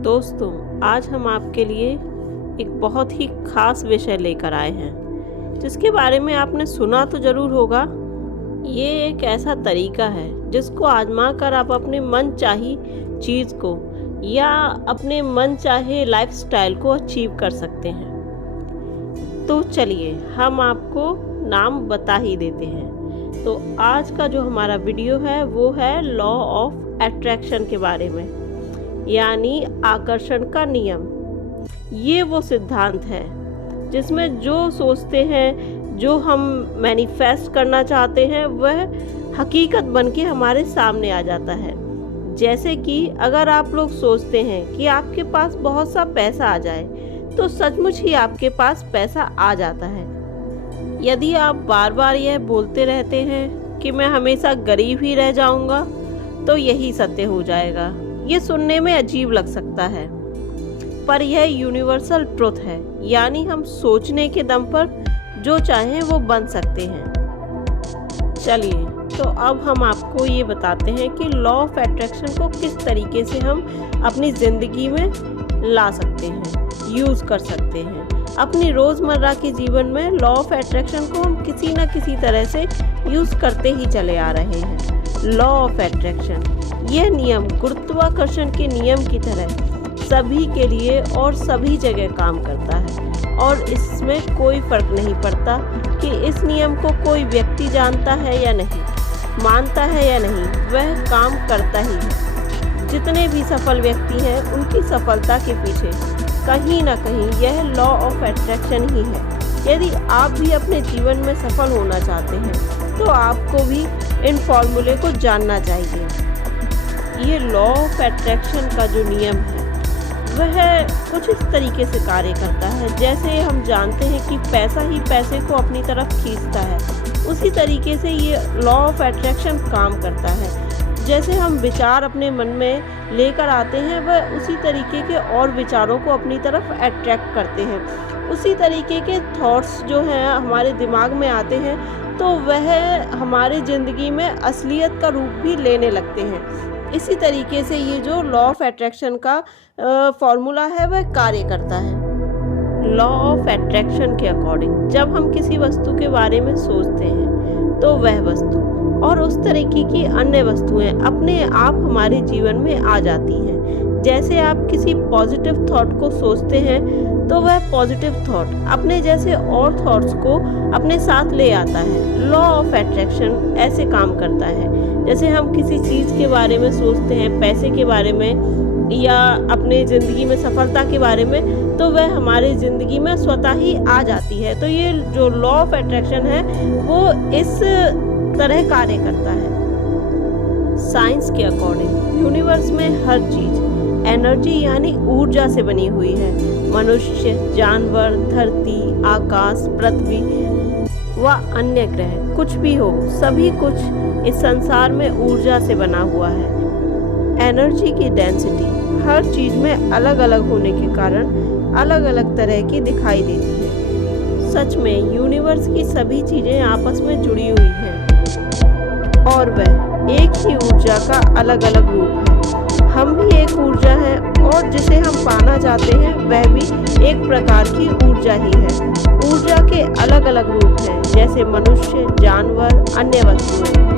दोस्तों, आज हम आपके लिए एक बहुत ही खास विषय लेकर आए हैं जिसके बारे में आपने सुना तो ज़रूर होगा। ये एक ऐसा तरीका है जिसको आजमा कर आप अपने मन चाही चीज़ को या अपने मन चाहे लाइफस्टाइल को अचीव कर सकते हैं। तो चलिए हम आपको नाम बता ही देते हैं। तो आज का जो हमारा वीडियो है वो है लॉ ऑफ अट्रैक्शन के बारे में, यानी आकर्षण का नियम। ये वो सिद्धांत है जिसमें जो सोचते हैं, जो हम मैनिफेस्ट करना चाहते हैं, वह हकीकत बन के हमारे सामने आ जाता है। जैसे कि अगर आप लोग सोचते हैं कि आपके पास बहुत सा पैसा आ जाए तो सचमुच ही आपके पास पैसा आ जाता है। यदि आप बार बार यह बोलते रहते हैं कि मैं हमेशा गरीब ही रह जाऊंगा तो यही सत्य हो जाएगा। ये सुनने में अजीब लग सकता है, पर यह यूनिवर्सल ट्रुथ है, यानी हम सोचने के दम पर जो चाहें वो बन सकते हैं। चलिए तो अब हम आपको ये बताते हैं कि लॉ ऑफ अट्रैक्शन को किस तरीके से हम अपनी ज़िंदगी में ला सकते हैं, यूज़ कर सकते हैं। अपनी रोज़मर्रा के जीवन में लॉ ऑफ अट्रैक्शन को हम किसी न किसी तरह से यूज़ करते ही चले आ रहे हैं। लॉ ऑफ अट्रैक्शन, यह नियम गुरुत्वाकर्षण के नियम की तरह सभी के लिए और सभी जगह काम करता है, और इसमें कोई फर्क नहीं पड़ता कि इस नियम को कोई व्यक्ति जानता है या नहीं, मानता है या नहीं, वह काम करता ही है। जितने भी सफल व्यक्ति हैं उनकी सफलता के पीछे कहीं ना कहीं यह लॉ ऑफ अट्रैक्शन ही है। यदि आप भी अपने जीवन में सफल होना चाहते हैं तो आपको भी इन फॉर्मूले को जानना चाहिए। ये लॉ ऑफ अट्रैक्शन का जो नियम है वह कुछ इस तरीके से कार्य करता है। जैसे हम जानते हैं कि पैसा ही पैसे को अपनी तरफ खींचता है, उसी तरीके से ये लॉ ऑफ अट्रैक्शन काम करता है। जैसे हम विचार अपने मन में लेकर आते हैं, वह उसी तरीके के और विचारों को अपनी तरफ अट्रैक्ट करते हैं। उसी तरीके के थॉट्स जो हैं हमारे दिमाग में आते हैं तो वह हमारे ज़िंदगी में असलियत का रूप भी लेने लगते हैं। इसी तरीके से ये जो लॉ ऑफ अट्रैक्शन का फॉर्मूला है वह कार्य करता है। लॉ ऑफ अट्रैक्शन के अकॉर्डिंग जब हम किसी वस्तु के बारे में सोचते हैं तो वह वस्तु और उस तरीके की अन्य वस्तुएं अपने आप हमारे जीवन में आ जाती हैं। जैसे आप किसी पॉजिटिव थॉट को सोचते हैं तो वह पॉजिटिव थॉट अपने जैसे और थॉट्स को अपने साथ ले आता है। लॉ ऑफ अट्रैक्शन ऐसे काम करता है। जैसे हम किसी चीज़ के बारे में सोचते हैं, पैसे के बारे में या अपने ज़िंदगी में सफलता के बारे में, तो वह हमारे ज़िंदगी में स्वतः ही आ जाती है। तो ये जो लॉ ऑफ अट्रैक्शन है वो इस तरह कार्य करता है। साइंस के अकॉर्डिंग यूनिवर्स में हर चीज़ एनर्जी यानी ऊर्जा से बनी हुई है। मनुष्य, जानवर, धरती, आकाश, पृथ्वी व अन्य ग्रह, कुछ भी हो, सभी कुछ इस संसार में ऊर्जा से बना हुआ है। एनर्जी की डेंसिटी हर चीज़ में अलग अलग होने के कारण अलग अलग तरह की दिखाई देती है। सच में यूनिवर्स की सभी चीज़ें आपस में जुड़ी हुई हैं और वह एक ही ऊर्जा का अलग अलग रूप है। हम भी एक ऊर्जा है और जिसे हम पाना चाहते हैं वह भी एक प्रकार की ऊर्जा ही है। ऊर्जा के अलग अलग रूप हैं, जैसे मनुष्य, जानवर, अन्य वस्तुएं।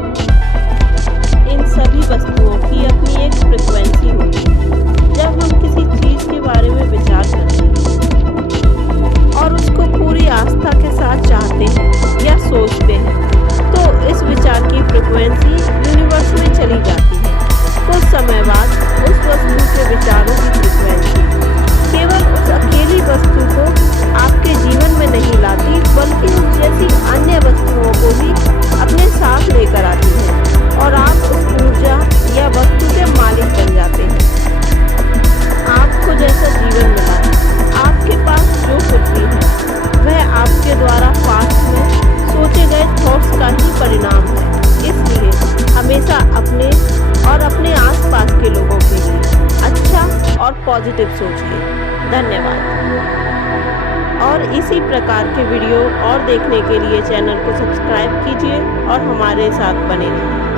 इन सभी वस्तुओं की अपनी एक फ्रिक्वेंसी होती है। जब हम किसी चीज़ के बारे में विचार करते हैं और उसको पूरी आस्था के साथ चाहते हैं या सोचते हैं तो इस विचार की फ्रिक्वेंसी यूनिवर्स में चली जाती है। कुछ समय बाद उस वस्तु के विचारों की फ्रिक्वेंसी केवल उस अकेली वस्तु को आपके जीवन में नहीं लाती, बल्कि उस जैसी अन्य वस्तुओं को भी अपने साथ लेकर आती है और आप उस ऊर्जा या वस्तु के मालिक बन जाते हैं। आपको जैसा जीवन मिला है, आपके पास जो कुछ भी है, वह आपके द्वारा पास्ट में सोचे गए थॉट्स का ही परिणाम है। इसलिए हमेशा अपने और अपने आसपास के लोगों के लिए अच्छा और पॉजिटिव सोचिए। धन्यवाद। और इसी प्रकार के वीडियो और देखने के लिए चैनल को सब्सक्राइब कीजिए और हमारे साथ बने रहिए।